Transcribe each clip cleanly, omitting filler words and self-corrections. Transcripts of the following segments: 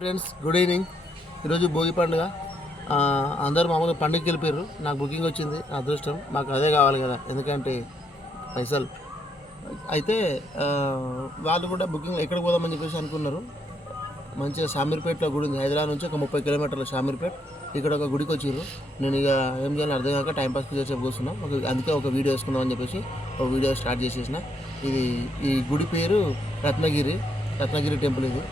Friends good evening. ఈరోజు భోగి పండుగ. అందరూ మామూలుగా పండుగకి వెళ్ళిపోయారు. నాకు బుకింగ్ వచ్చింది, నా అదృష్టం. మాకు అదే కావాలి కదా, ఎందుకంటే పైసలు. అయితే వాళ్ళు కూడా బుకింగ్ ఎక్కడికి పోదామని చెప్పేసి అనుకున్నారు. మంచిగా షామీర్పేటలో గుడి ఉంది, హైదరాబాద్ నుంచి ఒక 30 కిలోమీటర్ల షామీర్పేట్. ఇక్కడ ఒక గుడికి వచ్చిర్రు. నేను ఇక ఏం చేయాలని అర్థం కాక టైంపాస్కి చేసేపు కూర్చున్నాం. అందుకే ఒక వీడియో వేసుకుందామని చెప్పేసి ఒక వీడియో స్టార్ట్ చేసేసిన. ఈ గుడి పేరు రత్నగిరి టెంపుల్ ఇది.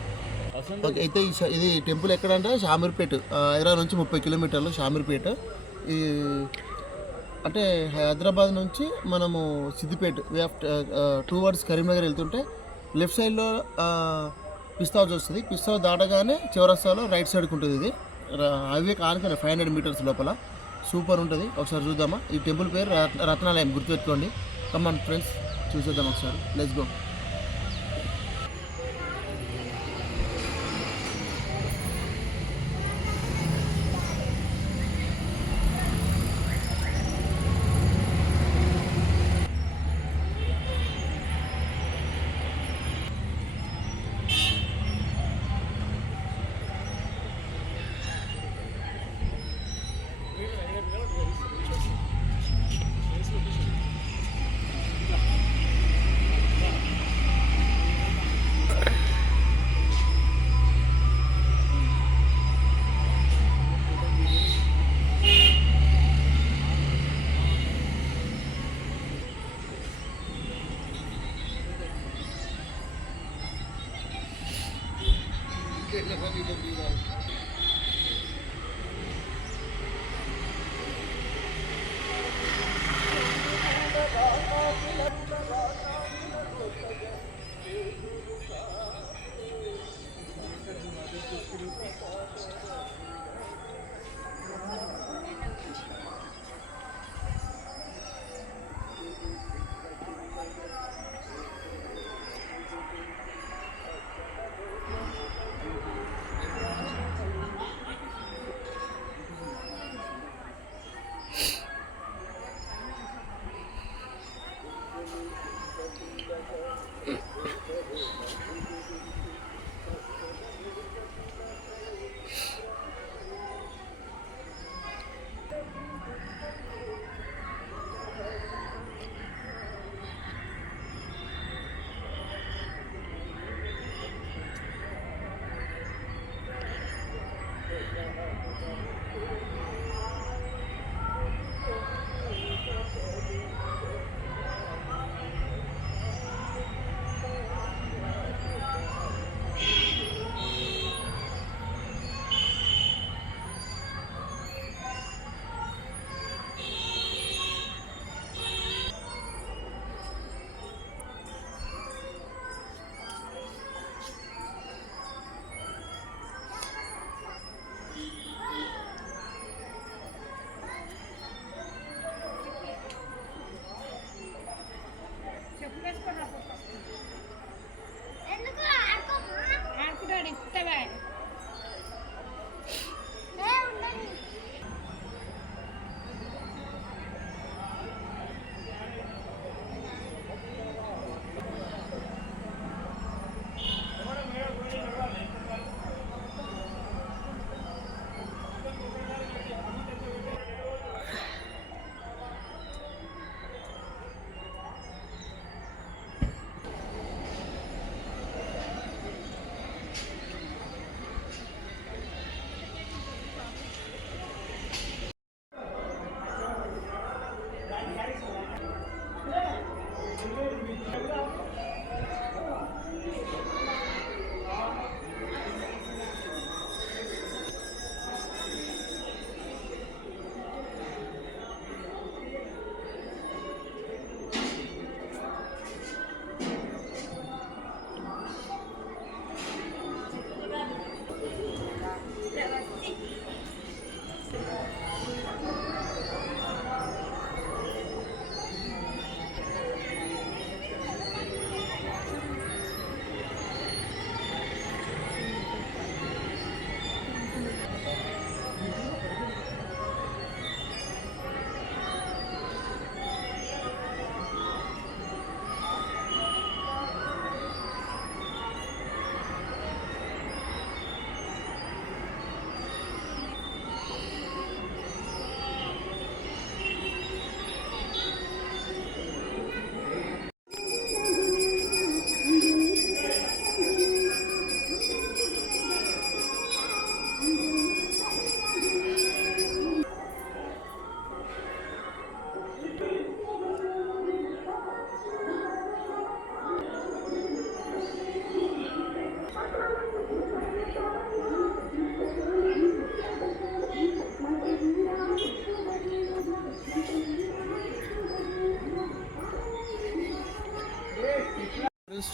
ఓకే, అయితే ఇది టెంపుల్ ఎక్కడంటే షామీర్పేట, హైదరాబాద్ నుంచి 30 కిలోమీటర్లు షామీర్పేట. ఈ అంటే హైదరాబాద్ నుంచి మనము సిద్దిపేట టువర్డ్స్ కరీంనగర్ వెళ్తుంటే లెఫ్ట్ సైడ్లో పిస్తా హౌస్ వస్తుంది. పిస్తా హౌస్ దాటగానే చివరస్తాలో రైట్ సైడ్కి ఉంటుంది. ఇది హైవే కానుకొని 500 మీటర్స్ లోపల. సూపర్ ఉంటుంది, ఒకసారి చూద్దామా. ఈ టెంపుల్ పేరు రత్నాలయం, గుర్తుపెట్టుకోండి. కమాన్ ఫ్రెండ్స్, చూసేద్దాం ఒకసారి. Let's go.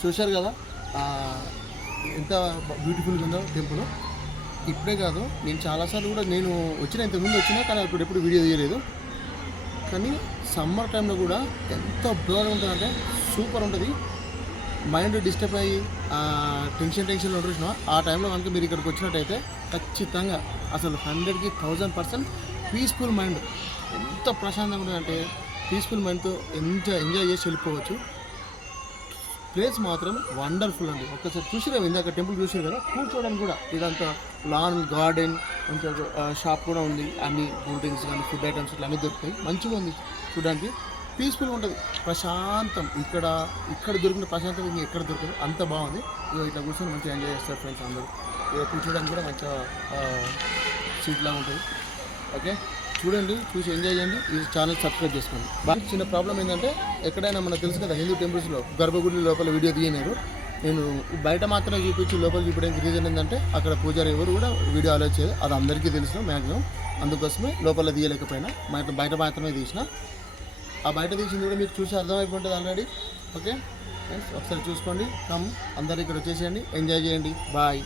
చూశారు కదా ఎంత బ్యూటిఫుల్గా ఉందో టెంపుల్. ఇప్పుడే కాదు, నేను చాలాసార్లు కూడా నేను ఇంతకుముందు వచ్చినా కానీ అప్పుడు ఎప్పుడు వీడియో తీయలేదు. కానీ సమ్మర్ టైంలో కూడా ఎంత బ్యూటిఫుల్ ఉంటుందంటే సూపర్ ఉంటుంది. మైండ్ డిస్టర్బ్ అయ్యి టెన్షన్లో ఉంటున్నా ఆ టైంలో కనుక మీరు ఇక్కడికి వచ్చినట్టయితే ఖచ్చితంగా అసలు 100కి 1000% పీస్ఫుల్ మైండ్. ఎంత ప్రశాంతంగా ఉంటుందంటే పీస్ఫుల్ మైండ్తో ఎంజాయ్ చేసి వెళ్ళిపోవచ్చు. ప్లేస్ మాత్రం వండర్ఫుల్ అండి. ఒక్కసారి చూసిరా, ఇందాక టెంపుల్ చూసారు కదా, కూర్చోవడానికి కూడా ఇదంతా లాన్ గార్డెన్, మంచిగా షాప్ కూడా ఉంది. అన్ని కూల్ డ్రింక్స్ కానీ ఫుడ్ ఐటమ్స్ ఇట్లా అన్నీ దొరుకుతాయి. మంచిగా ఉంది చూడడానికి, పీస్ఫుల్గా ఉంటుంది, ప్రశాంతం. ఇక్కడ దొరికిన ప్రశాంతం ఇంకా ఎక్కడ దొరకదు, అంత బాగుంది. ఇట్లా కూర్చొని మంచిగా ఎంజాయ్ చేస్తారు ఫ్రెండ్స్ అందరూ. కూర్చోడానికి కూడా మంచిగా సీట్లా ఉంటుంది. ఓకే, చూడండి, చూసి ఎంజాయ్ చేయండి. ఈ ఛానల్ సబ్స్క్రైబ్ చేసుకోండి. బాగా చిన్న ప్రాబ్లం ఏంటంటే ఎక్కడైనా మనకు తెలుసు కదా, హిందూ టెంపుల్స్లో గర్భగుడి లోపల వీడియో తీయలేరు. నేను బయట మాత్రమే చూపించి లోపల చూపించడానికి రీజన్ ఏంటంటే అక్కడ పూజారి ఎవరు కూడా వీడియో అలో చేయదు, అది అందరికీ తెలిసిన మ్యాక్సిమం. అందుకోసమే లోపల తీయలేకపోయినా బయట మాత్రమే తీసిన. ఆ బయట తీసింది కూడా మీకు చూసి అర్థమైపోతుంది ఆల్రెడీ. ఓకే ఫ్రెండ్స్, ఒకసారి చూసుకోండి. అందరు ఇక్కడ వచ్చేసేయండి, ఎంజాయ్ చేయండి. బాయ్.